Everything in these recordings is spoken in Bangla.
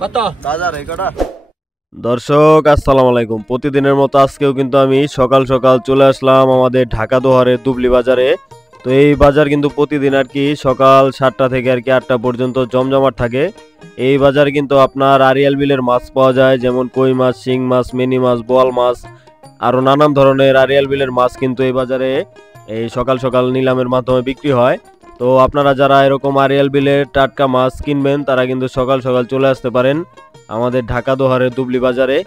কত দর্শক আসসালামু আলাইকুম। প্রতিদিনের মতো আজকেও কিন্তু আমি সকাল সকাল চলে আসলাম আমাদের ঢাকা দোহারের দুবলি বাজারে। তো এই বাজার কিন্তু প্রতিদিন আর কি সকাল 7টা থেকে আর কি 8টা পর্যন্ত জমজমাট থাকে। এই বাজারে কিন্তু আপনার আড়িয়াল বিলের মাছ পাওয়া যায়, যেমন কই মাছ, শিং মাছ, মিনি মাছ, বোয়াল মাছ, আরও নানান ধরনের আড়িয়াল বিলের মাছ কিন্তু এই বাজারে এই সকাল সকাল নিলামের মাধ্যমে বিক্রি হয়। তো আপনারা যারা এরকম আড়িয়াল বিলের টাটকা মাছ কিনবেন তারা কিন্তু সকাল সকাল চলে আসতে পারেন আমাদের ঢাকা দোহারের দুবলি বাজারে।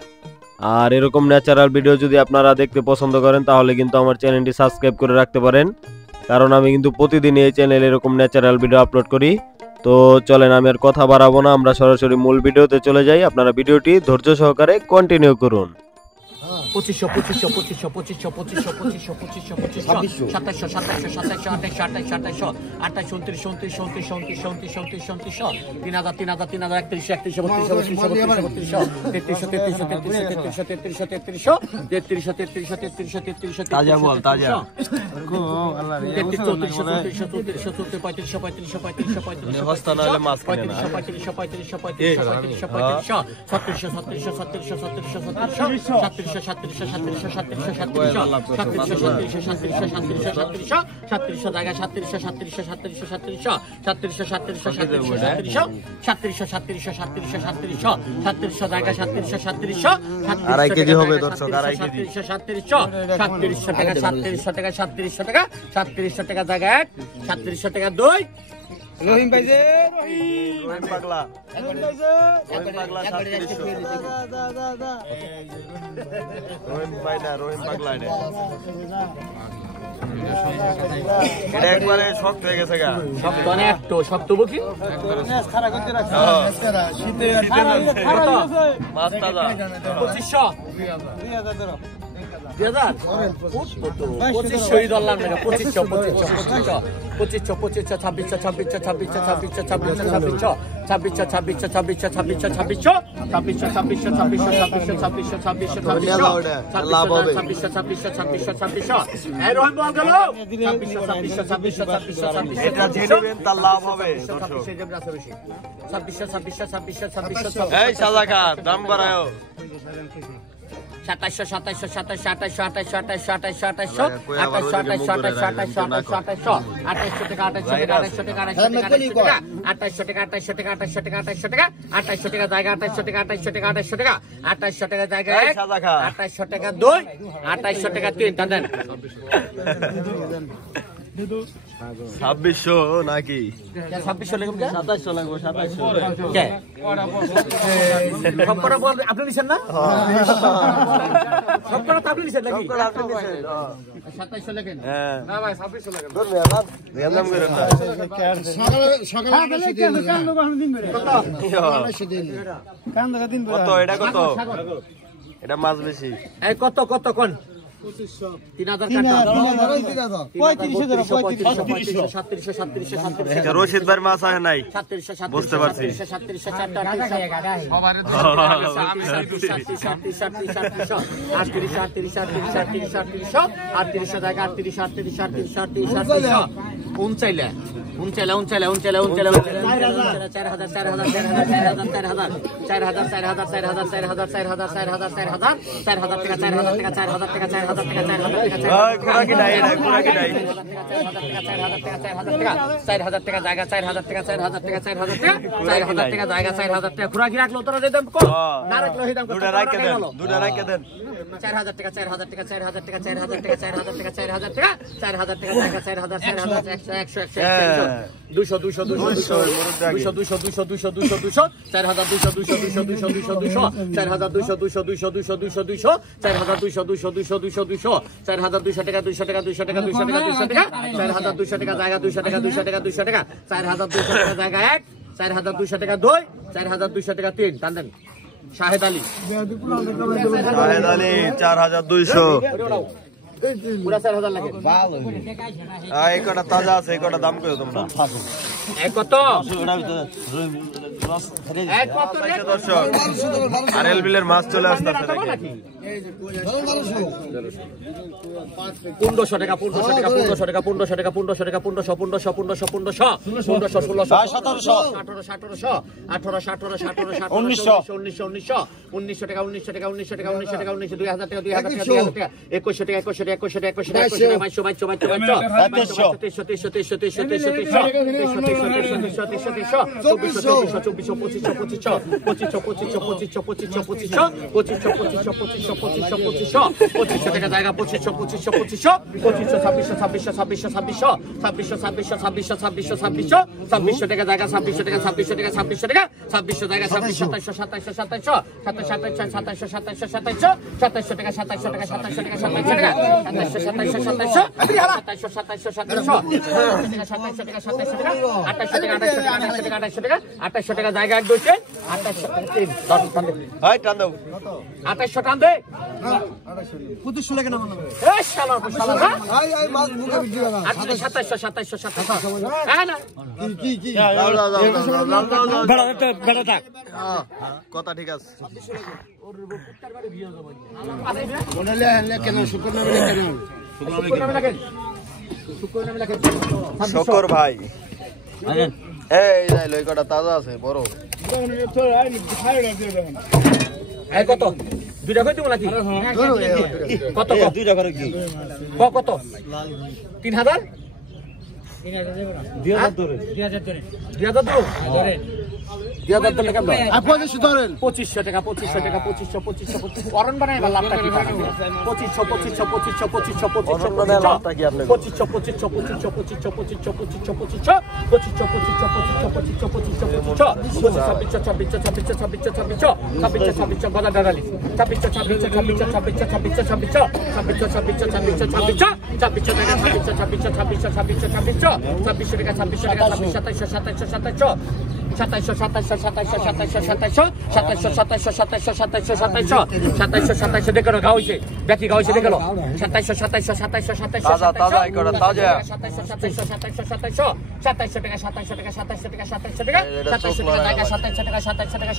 আর এরকম ন্যাচারাল ভিডিও যদি আপনারা দেখতে পছন্দ করেন তাহলে কিন্তু আমার চ্যানেলটি সাবস্ক্রাইব করে রাখতে পারেন, কারণ আমি কিন্তু প্রতিদিন এই চ্যানেলে এরকম ন্যাচারাল ভিডিও আপলোড করি। তো চলেন আমি আর কথা বাড়াবো না, আমরা সরাসরি মূল ভিডিওতে চলে যাই। আপনারা ভিডিওটি ধৈর্য সহকারে কন্টিনিউ করুন। 2500 2500 2500 2500 2500 2500 2500 2700 2700 2700 2800 2900 টাকা দই রহিম ভাই যে রহিম পাগলা রহিম ভাই না রহিম পাগলা এটা একবারে শক্ত হয়ে গেছে গা, শক্ত অনেক তো শক্ত বকি খারাপ করতে রাখছে শীতে মাছ তাজা 2500 2000 দাম বাড়ায় 2700 2700 2700 2800 2800 2800 টাকা দই 2800 টাকা তিন টাকা 2600 নাকি 2600 লাগবে 2700 লাগবে 2700 কে সবকটা বল আপনি দিবেন না সবকটা আপনি দিবেন নাকি সবকটা আপনি দিবেন 2700 লাগেন না ভাই 2600 লাগেন ধর ভাই বাপ ধ্যান করেন না সকালে দিন কান লোক আপনি দিন করে কত কান লাগা দিন কত এটা কত এটা মাছ বেশি এই কত কত কোন 3000 টাকা রশিদ ভাই মাছ আছে নাই বুঝতে পারছি 4000 টাকা জায়গা 4000 টাকা 4000 টাকা 4000 টাকা 4000 টাকা জায়গা 4000 টাকা খুরাকি রাখলো তোরা যে দাম কম না রাখলো এই দাম দুটা রাখকে দেন 4000 টাকা 4000 টাকা 4000 টাকা 4000 টাকা 4000 টাকা 4000 টাকা 4000 টাকা জায়গা 4000 100 200 200 200 200 200 200 200 4000 200 200 200 200 200 4000 200 200 200 200 200 200 4000 200 200 200 200 200 4000 200 টাকা 200 টাকা 200 টাকা 200 টাকা 200 টাকা 4000 200 টাকা জায়গা 200 টাকা 200 টাকা 200 টাকা 4000 200 টাকা জায়গা 1 4200 টাকা 2 4200 টাকা 3 টান দেন শাহেদ আলী 4200 পুরা 4000 লাগে ভালো এই কটা তাজা আছে এই কটা দাম কত তোমরা এক কত এক কত রে দর্শক আরএল বিলের মাছ চলে আসছে নাকি 1500 টাকা 1500 টাকা 1500 টাকা 1500 টাকা 1500 টাকা 1500 1500 1500 1500 1500 1600 1700 1800 1800 1800 1800 1900 1900 টাকা 1900 টাকা 1900 টাকা 1900 টাকা 1900 2000 টাকা 2000 টাকা 2000 টাকা 2100 টাকা 2100 টাকা 2100 টাকা 2100 টাকা 2500 টাকা জায়গা 2500 টাকা জায়গা 2600 টাকা 2600 টাকা 2600 টাকা 2600 জায়গা 26 2700 2700 2700 টাকা 2700 টাকা 2700 টাকা 2700 টাকা 2800 টাকা জায়গা এক দুইতে 2800 টান দে 2500 লাগে না মনে হয়। এই শালা শালা আই মাছ মুখে বিক্রি করা। 2700 হ্যাঁ না কি বেড়া থাক কথা ঠিক আছে। বনালে হলে কেন শুকর নামে কেন? শকর ভাই এই যাই লই কটা তাজা আছে বড়। এই কত দুইটা কই দিব নাকি কত দুইটা করে কি কত 3000 2000 ধরে 2000 ধরে 2000 টাকা দাও আর 2500 ধরেন। 2500 টাকা 2500 অরণ বানাই বা লাভটা কি 2500 লাভটা কি আপনি 2700 দেখো গা হইছে দেখি গা হইছে দেখো 2700 তাজা তাজা এই কটা তাজা 2700 টাকা 2700 টাকা 2700 টাকা 2700 টাকা 2700 টাকা 2700 টাকা 2700 টাকা 2800 টাকা 2800 টাকা 2800 টাকা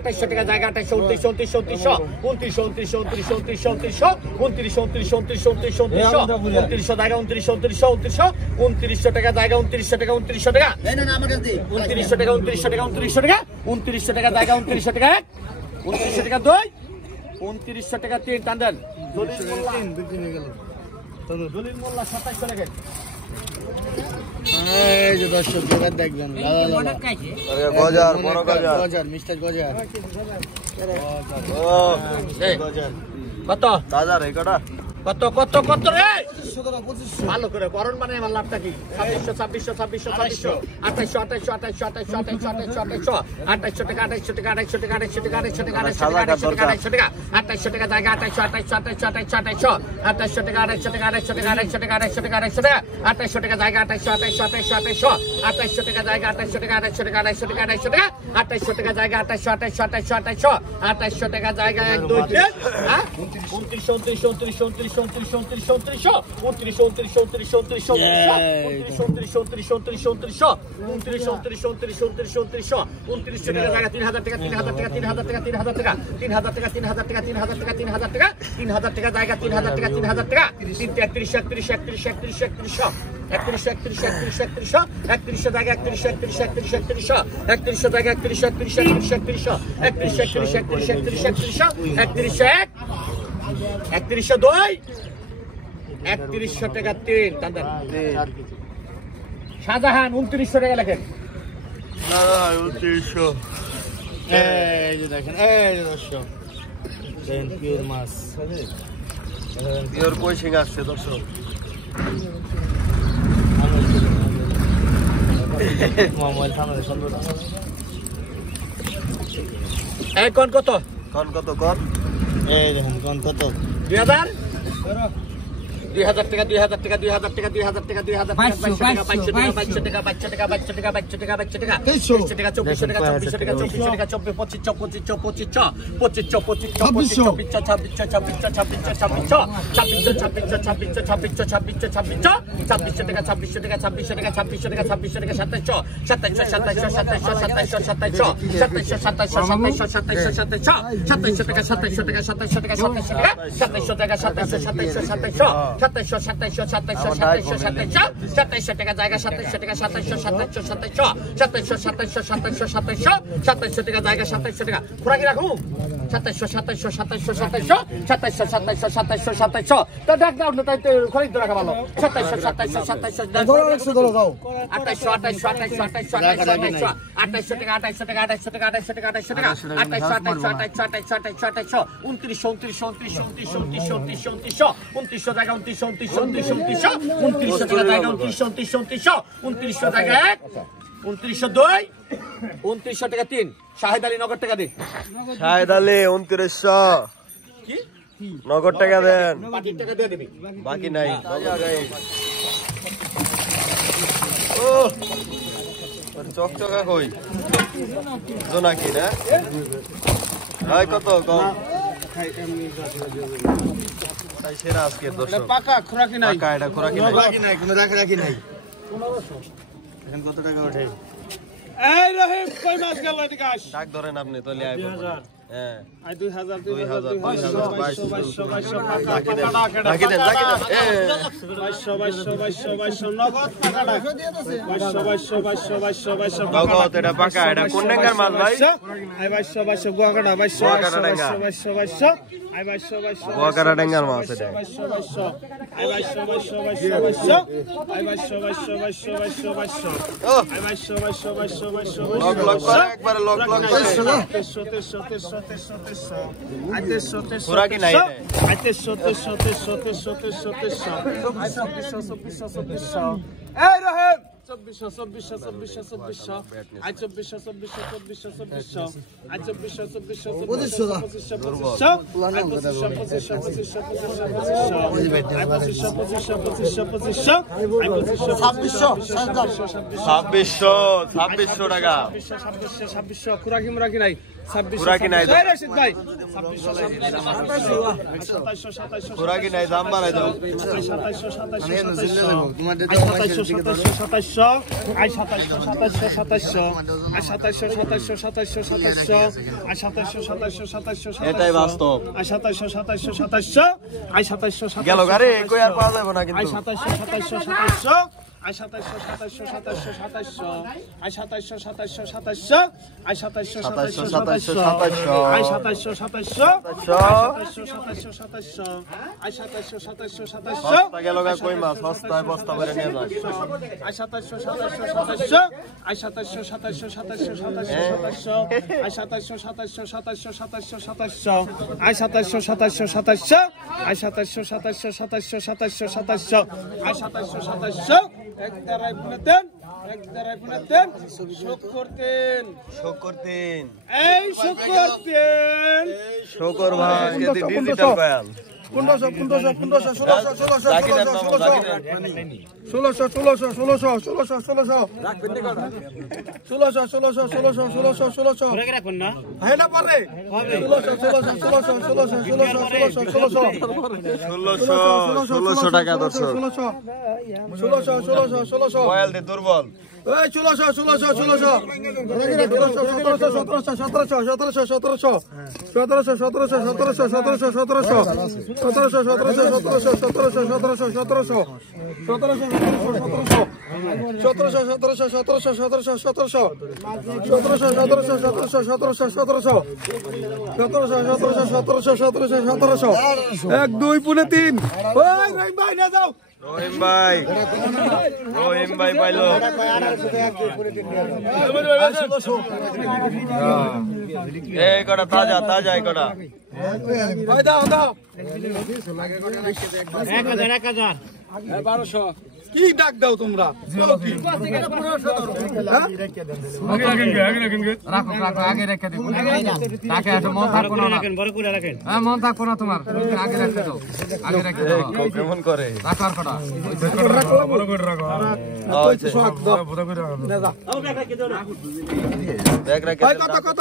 2800 টাকা জায়গা 2800 টাকা 2800 টাকা 2800 টাকা 2800 টাকা 2800 টাকা জায়গা 2800 জায়গা 2900 টাকা জায়গা 2900 টাকা 2900 টাকা এই না আমার কাছে 2900 টাকা 2900 টাকা 2900 টাকা 2900 টাকা জায়গা 2900 টাকা 2900 টাকা 2 2900 টাকা 3 টান্ডেল বিক্রি হয়ে গেল। দলিল মোল্লা 2700 টাকা এই যে দর্শক জোগাড় দেখবেন। গজার বড় গজার গজার মিস্টার গজার। ও কত তাজা রে কটা কত কত কত রে ভালো করে করণ মানে আমার লাভটা কি 2600 2800 টাকা 2800 টাকা 2800 টাকা 2800 টাকা 2800 টাকা 2800 টাকা 2800 টাকা জায়গা 2800 টাকা 2800 টাকা 2800 টাকা 2800 টাকা 2800 টাকা 2800 টাকা জায়গা 2800 টাকা জায়গা 2800 টাকা 2800 টাকা 2800 টাকা 2800 টাকা জায়গা 2800 টাকা জায়গা 1 2 3 হ্যাঁ 29 3100 টাকা 3 টাকা শাহজাহান 2900 টাকা লেখেন 2900 এই যে দেখেন এই যে দর্শক দেন পিওর মাছ পিওর কই শিং আসছে দর্শক মোবাইল থামালে সুন্দর এই কোন কত কোন কত কোন এই দেখেন কোন কত 2000 2000 টাকা 2000 টাকা 2000 টাকা 2000 টাকা 2000 টাকা 2200 টাকা 2200 টাকা 2200 টাকা 2200 টাকা 2200 টাকা 2200 টাকা 2300 টাকা 2400 টাকা 2400 টাকা 2400 টাকা জায়গা 2700 টাকা 2700 টাকা জায়গা 2700 টাকা খোরাকি রাখুন 2700 তো ডাক দাও না তাই তো খরিদ রাখা ভালো 2700 2900 টাকা 3 শাহেদ আলী নগদ টাকা দে শাহেদ আলী 2900 কি নগদ টাকা দেন বাকি টাকা দিয়ে দিবি বাকি নাই ও চকচকা কই জোনাকি না ভাই কত কম তাই সেরা আজকে দর্শক পাকা খোরাকি নাই পাকা এটা খোরাকি নাই বাকি নাই কোনো রাখি নাই এখন কত টাকা ওঠে এই রহিম কই মাছ গেল এদিকে আস ডাক ধরেন আপনি তাহলে আইব হ্যাঁ আই 2000 2200 বাকি দেন বাকি দেন 2200 নগদ টাকা ডাক 2200 নগদ এটা পাকা এটা কোন ডেঙ্গার মাছ ভাই আই 2200 গোয়াকাটা 2200 আই 2200 গোয়াকাটা ডেঙ্গার মাছ এটা 2200 আই 2200 আই 2200 ও আই 2200 লক লক করে একবারে লক লক করে খোরাকি নাই এই রহেম 2400 আই 2400 আই 2600 টাকা খুরাকি মুরাকি নাই খোরাকি নাই রশিদ ভাই খোরাকি নাই দাম বাড়াই দাও 2700 আই 2700 এটাই বাস্তব আই 2700 আই 2700 গেল গারে কই আর পাওয়া যাবে না আই কিন্তু 2700 আই 2700 আই 2700 আই 2700 আই 2700 গেল গা কই মাছ সস্তায় বস্তা করে নিয়ে যায় আই 2700 আই 2700 আই 2700 এক দাঁড়ায় গুনেতেন শোক করতেন এই শোক করতেন শোকর ভাই এতে ডিজিটাল কয়াল 1600 টাকা দর্শক কয়াল দিয়ে দুর্বল এই 1600 এক দুই পুনে তিন ভাই না যাও রহিম ভাই পাইলো এই কটা তাজা এই কটা ভাই দাও 1000 1200 কি ডাক দাও তোমরা আগে রেখে দিব তাকে এত মন থাকবো না হ্যাঁ মন থাকবো না তোমার আগে রেখে দাও আগে রেখে দাও কেমন করে রাখার কথা দেখ রাখ কত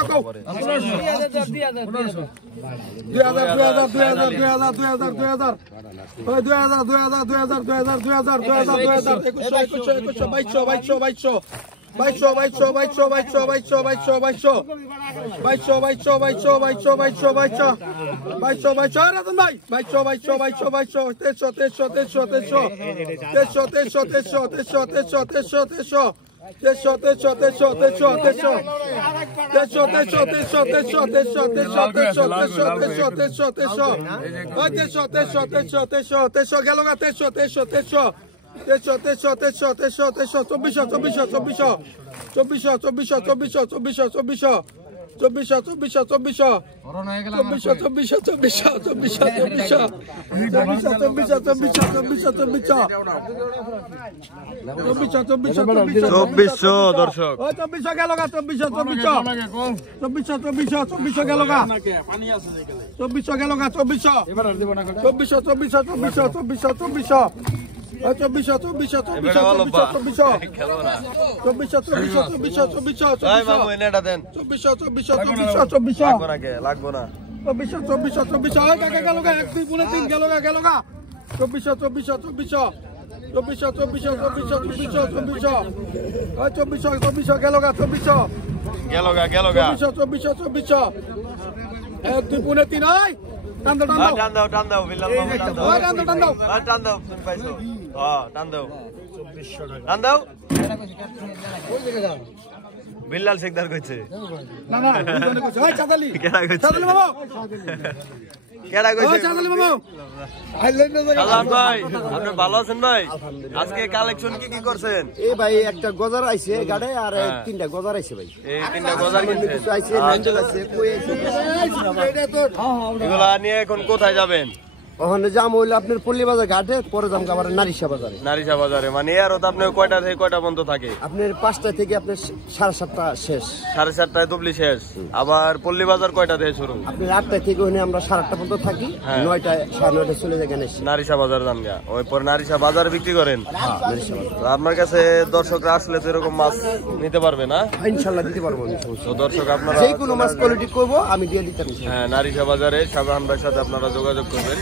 2400 দর্শক 2400 গেল গা 2400 গেল গা 2400 গেল গা লাগবো না 2400 বিল্লাল শেখদার কইছে কেডা কইছে ভাই আপনি ভালো আছেন ভাই? আজকে কালেকশন কি কি করছেন? এই ভাই একটা গজার আইছে গাড়ে আর তিনটা গজার আইছে ভাই। এই তিনটা গজার কিছু আইছে ম্যান্ডেল আছে কই আইছে এগুলা নিয়ে এখন কোথায় যাবেন? ওখানে যাম হইলো আপনার পল্লী বাজার ঘাটে, পরে যাম আবার নারিশা বাজারে। নারিশা বাজারে মানে এর তো আপনি কয়টা থেকে কয়টা পর্যন্ত থাকে? আপনার 5টা থেকে আপনার 7:30 শেষ। 7:30টায় দুবলি শেষ। আবার পল্লী বাজার কয়টা থেকে শুরু? আপনার 8টা থেকে ওখানে আমরা 8:30 পর্যন্ত থাকি, 9টা 9:30 চলে যাই গানে। নারিশা বাজার যান গা, ওই পরে নারিশা বাজারে বিক্রি করেন। নারিশা বাজার তো আপনার কাছে দর্শকরা আসলে তো এরকম মাছ নিতে পারবে না? ইনশাআল্লাহ দিতে পারবো আমি। তো দর্শক আপনারা যে কোনো মাছ কোয়ালিটি করব আমি দিয়ে দিতাম। হ্যাঁ, নারিশা বাজারে শাহজাহান ভাইয়ের সাথে আপনারা যোগাযোগ করবেন।